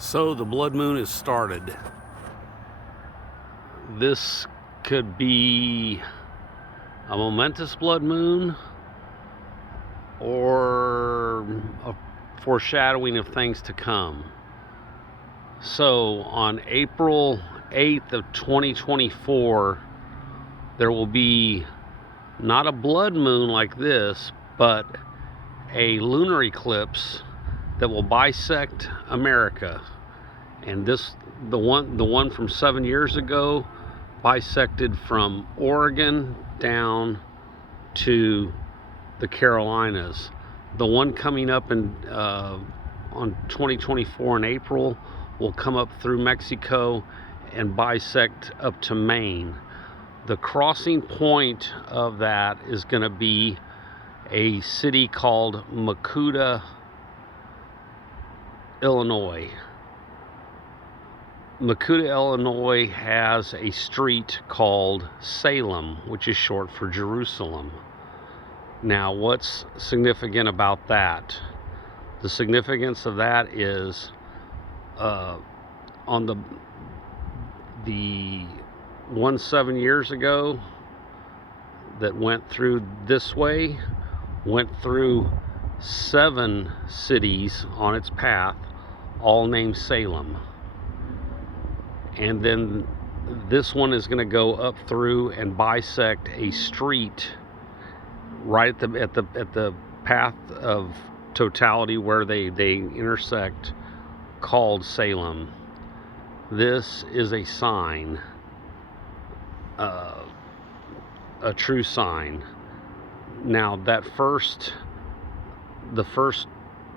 So the blood moon is started. This could be a momentous blood moon or a foreshadowing of things to come. So on April 8th of 2024, there will be not a blood moon like this, but a lunar eclipse that will bisect America. And the one from 7 years ago bisected from Oregon down to the Carolinas. The one coming up on 2024 in April will come up through Mexico and bisect up to Maine. The crossing point of that is going to be a city called Maquoketa, Illinois. Maquoketa, Illinois has a street called Salem, which is short for Jerusalem. Now, what's significant about that? The significance of that is on the 7 years ago that went through this way, went through 7 cities on its path, all named Salem. And then this one is going to go up through and bisect a street right at the path of totality where they intersect, called Salem. This is a sign, a true sign. Now the first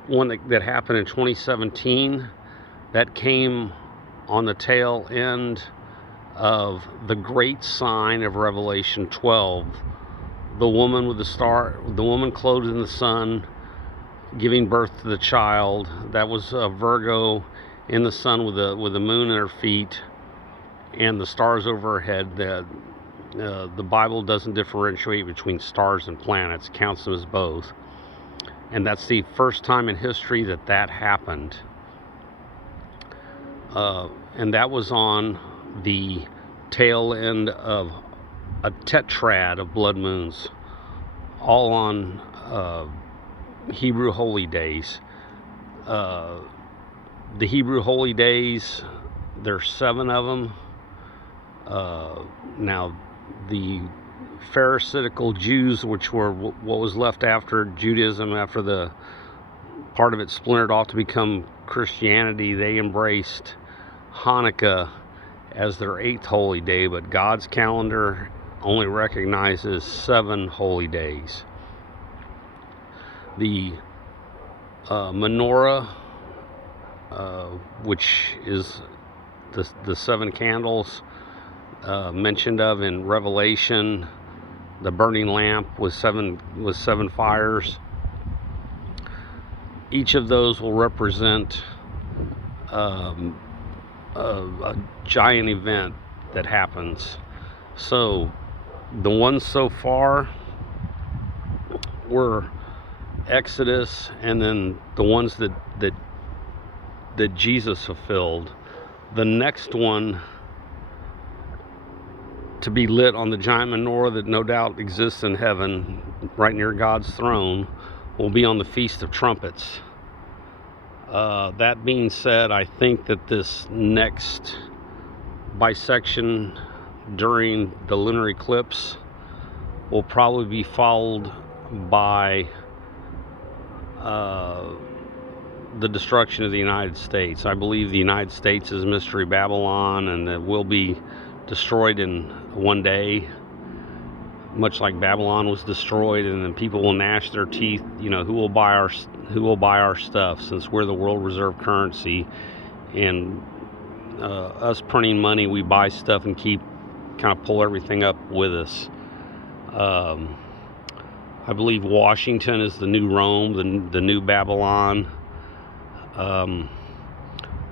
one that happened in 2017, that came on the tail end of the great sign of Revelation 12. The woman with the star, the woman clothed in the sun, giving birth to the child. That was Virgo in the sun with the moon at her feet and the stars over her head. The Bible doesn't differentiate between stars and planets, counts them as both. And that's the first time in history that happened. And that was on the tail end of a tetrad of blood moons, all on Hebrew holy days. The Hebrew holy days, there's 7 of them. Now, the Pharisaical Jews, which were what was left after Judaism, after the part of it splintered off to become Christianity, they embraced Hanukkah as their 8th holy day, but God's calendar only recognizes 7 holy days. The menorah, which is the 7 candles mentioned of in Revelation, the burning lamp with seven fires. Each of those will represent a giant event that happens. So the ones so far were Exodus, and then the ones that Jesus fulfilled. The next one to be lit on the giant menorah that no doubt exists in heaven, right near God's throne, will be on the Feast of Trumpets. That being said, I think that this next bisection during the lunar eclipse will probably be followed by the destruction of the United States. I believe the United States is Mystery Babylon, and it will be destroyed in one day, much like Babylon was destroyed, and then people will gnash their teeth. Who will buy our stuff, since we're the world reserve currency, and us printing money, we buy stuff and kind of pull everything up with us. I believe Washington is the new Rome, the new Babylon.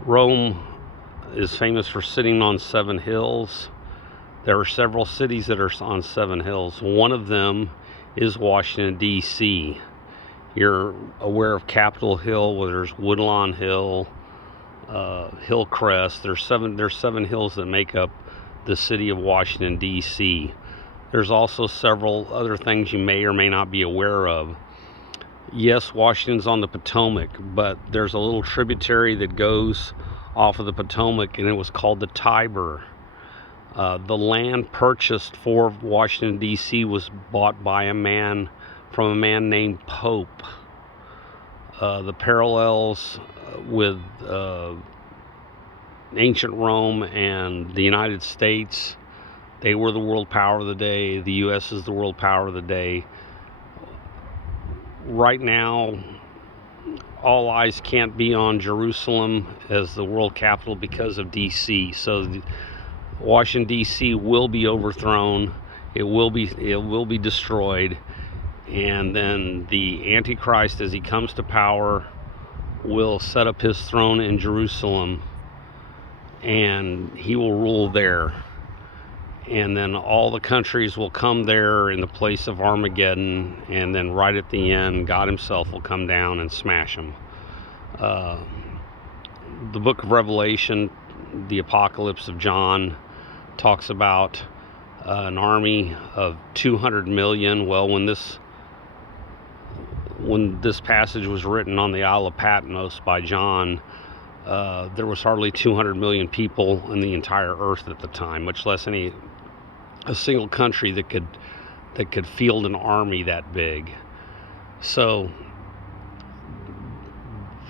Rome is famous for sitting on 7 hills. There are several cities that are on 7 hills. One of them is Washington, D.C. You're aware of Capitol Hill, where there's Woodlawn Hill, hill crest. There's seven hills that make up the city of Washington, D.C. There's also several other things you may or may not be aware of. Yes, Washington's on the Potomac, but there's a little tributary that goes off of the Potomac, and it was called the Tiber. The land purchased for Washington, D.C. was bought by a man named Pope. The parallels with ancient Rome and the United States, they were the world power of the day. The U.S. is the world power of the day. Right now, all eyes can't be on Jerusalem as the world capital because of D.C. So Washington, D.C. will be overthrown. It will be destroyed. And then the Antichrist, as he comes to power, will set up his throne in Jerusalem, and he will rule there. And then all the countries will come there in the place of Armageddon, and then right at the end, God himself will come down and smash them. The book of Revelation, the Apocalypse of John, talks about an army of 200 million. Well, when this passage was written on the Isle of Patmos by John, there was hardly 200 million people in the entire earth at the time, much less a single country that could field an army that big. So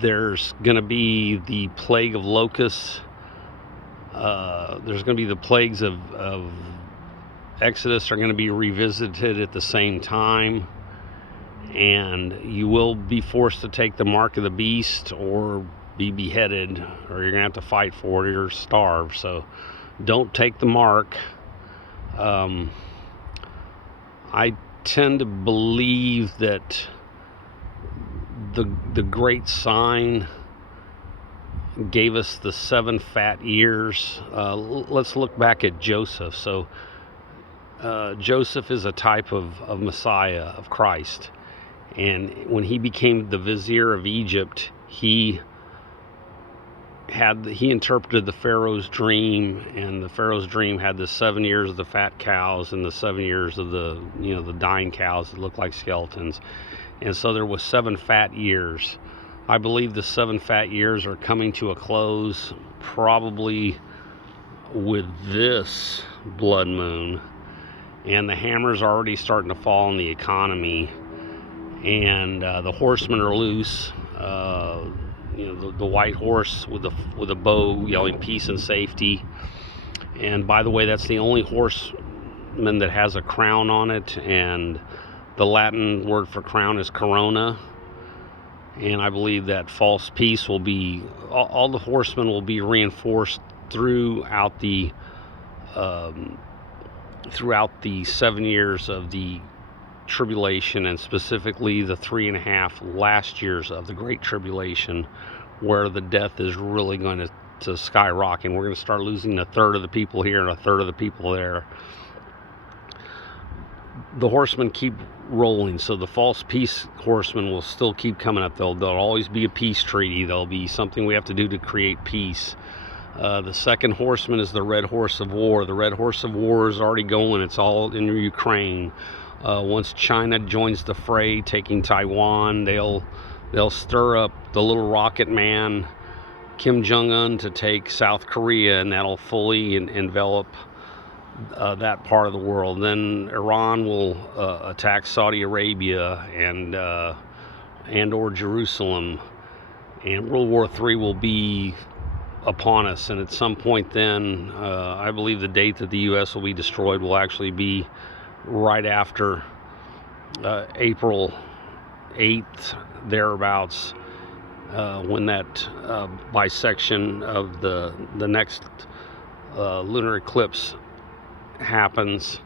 there's going to be the plague of locusts. There's going to be the plagues of Exodus are going to be revisited at the same time. And you will be forced to take the mark of the beast or be beheaded, or you're going to have to fight for it or starve. So don't take the mark. I tend to believe that the great sign gave us the 7 fat years. Let's look back at Joseph. So Joseph is a type of Messiah, of Christ. And when he became the vizier of Egypt, he interpreted the Pharaoh's dream, and the Pharaoh's dream had the 7 years of the fat cows and the 7 years of the dying cows that looked like skeletons. And so there was 7 fat years. I believe the 7 fat years are coming to a close, probably with this blood moon, and the hammer's already starting to fall on the economy, and the horsemen are loose. The white horse with a bow yelling peace and safety. And by the way, that's the only horseman that has a crown on it, and the Latin word for crown is corona. And I believe that false peace will be, all the horsemen will be reinforced throughout the 7 years of the tribulation, and specifically the 3.5 last years of the Great Tribulation, where the death is really going to skyrocket. We're going to start losing a third of the people here and a third of the people there. The horsemen keep rolling, so the false peace horsemen will still keep coming up. There'll always be a peace treaty. There'll be something we have to do to create peace. The second horseman is the red horse of war. The red horse of war is already going. It's all in Ukraine. Once China joins the fray, taking Taiwan, they'll stir up the little rocket man, Kim Jong-un, to take South Korea, and that'll fully envelop that part of the world. Then Iran will attack Saudi Arabia and or Jerusalem, and World War III will be upon us. And at some point then, I believe the date that the U.S. will be destroyed will actually be right after April 8th, thereabouts, when that bisection of the next lunar eclipse happens,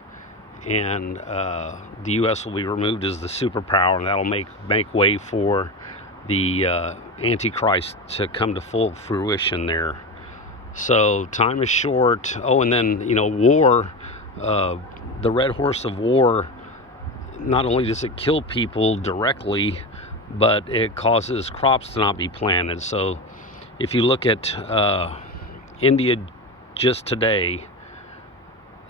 and the U.S. will be removed as the superpower, and that'll make way for the Antichrist to come to full fruition there. So time is short. Oh, and then war. The red horse of war, not only does it kill people directly, but it causes crops to not be planted. So if you look at India just today,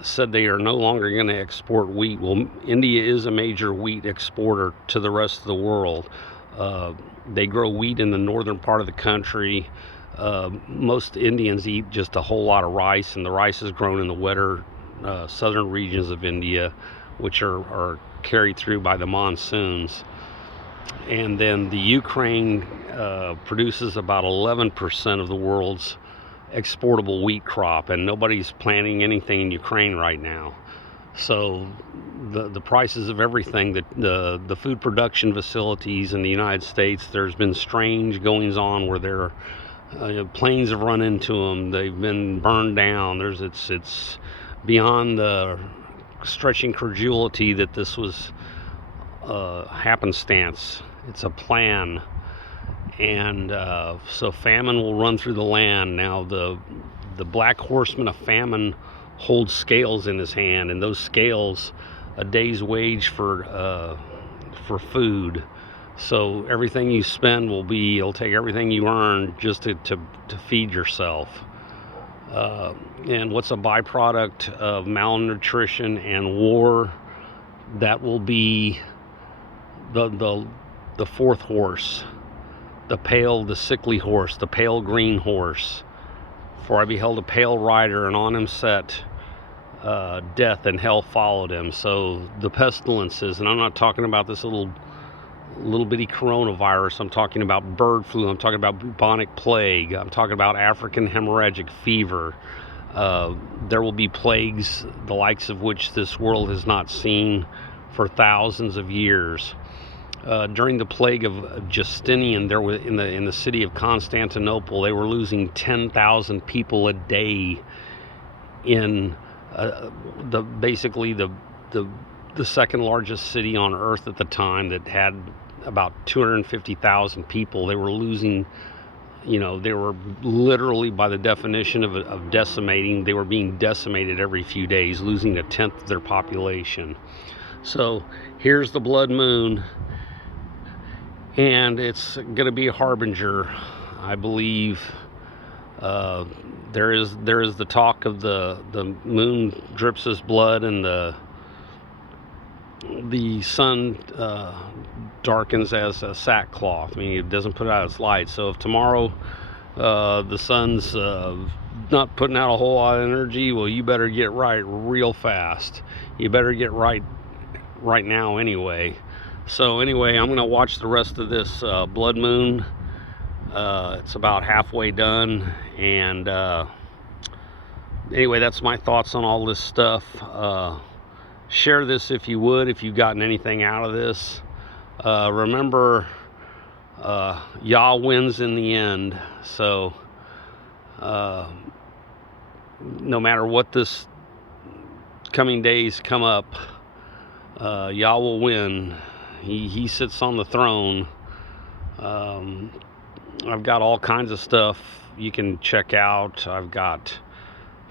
said they are no longer going to export wheat. Well, India is a major wheat exporter to the rest of the world. They grow wheat in the northern part of the country. Most Indians eat just a whole lot of rice, and the rice is grown in the wetter southern regions of India, which are carried through by the monsoons. And then the Ukraine produces about 11% of the world's exportable wheat crop, and nobody's planting anything in Ukraine right now. So the prices of everything, the food production facilities in the United States, there's been strange goings on where planes have run into them, they've been burned down. It's beyond the stretching credulity that this was happenstance. It's a plan. And so famine will run through the land. Now the black horseman of famine holds scales in his hand, and those scales, a day's wage for food. So everything you spend it'll take everything you earn just to feed yourself. And what's a byproduct of malnutrition and war? That will be the fourth horse. The sickly horse, the pale green horse. For I beheld a pale rider, and on him sat death, and hell followed him. So the pestilences, and I'm not talking about this little bitty coronavirus. I'm talking about bird flu. I'm talking about bubonic plague. I'm talking about African hemorrhagic fever. There will be plagues the likes of which this world has not seen for thousands of years. During the plague of Justinian, there was in the city of Constantinople, they were losing 10,000 people a day in basically the second largest city on earth at the time, that had about 250,000 people. They were losing, they were literally, by the definition of decimating, they were being decimated every few days, losing a tenth of their population. So here's the blood moon. And it's going to be a harbinger, I believe. There is the talk of the moon drips his blood, and the sun darkens as a sackcloth. I mean, it doesn't put out its light. So if tomorrow the sun's not putting out a whole lot of energy, well, you better get right real fast. You better get right now anyway. So anyway, I'm going to watch the rest of this blood moon. It's about halfway done. And anyway, that's my thoughts on all this stuff. Share this if you would, if you've gotten anything out of this. Remember, Yah wins in the end. So no matter what this coming days come up, Yah will win. He sits on the throne. I've got all kinds of stuff you can check out. I've got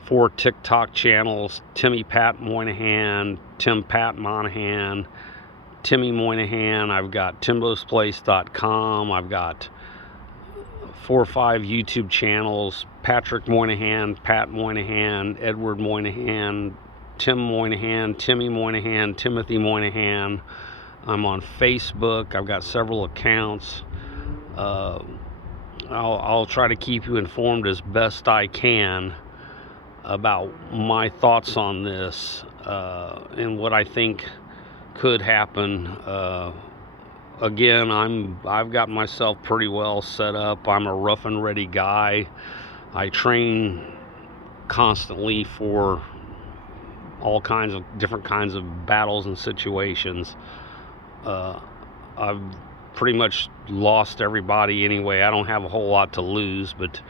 4 TikTok channels: Timmy Pat Moynihan, Tim Pat Monahan, Timmy Moynihan. I've got timbosplace.com. I've got 4 or 5 YouTube channels: Patrick Moynihan, Pat Moynihan, Edward Moynihan, Tim Moynihan, Timmy Moynihan, Timothy Moynihan. I'm on Facebook. I've got several accounts. I'll try to keep you informed as best I can about my thoughts on this and what I think could happen. Again, I've got myself pretty well set up. I'm a rough and ready guy. I train constantly for all kinds of different kinds of battles and situations. I've pretty much lost everybody anyway. I don't have a whole lot to lose, but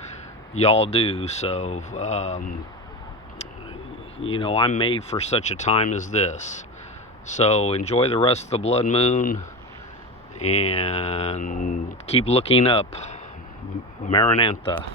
y'all do. So I'm made for such a time as this. So enjoy the rest of the blood moon and keep looking up. Maranatha.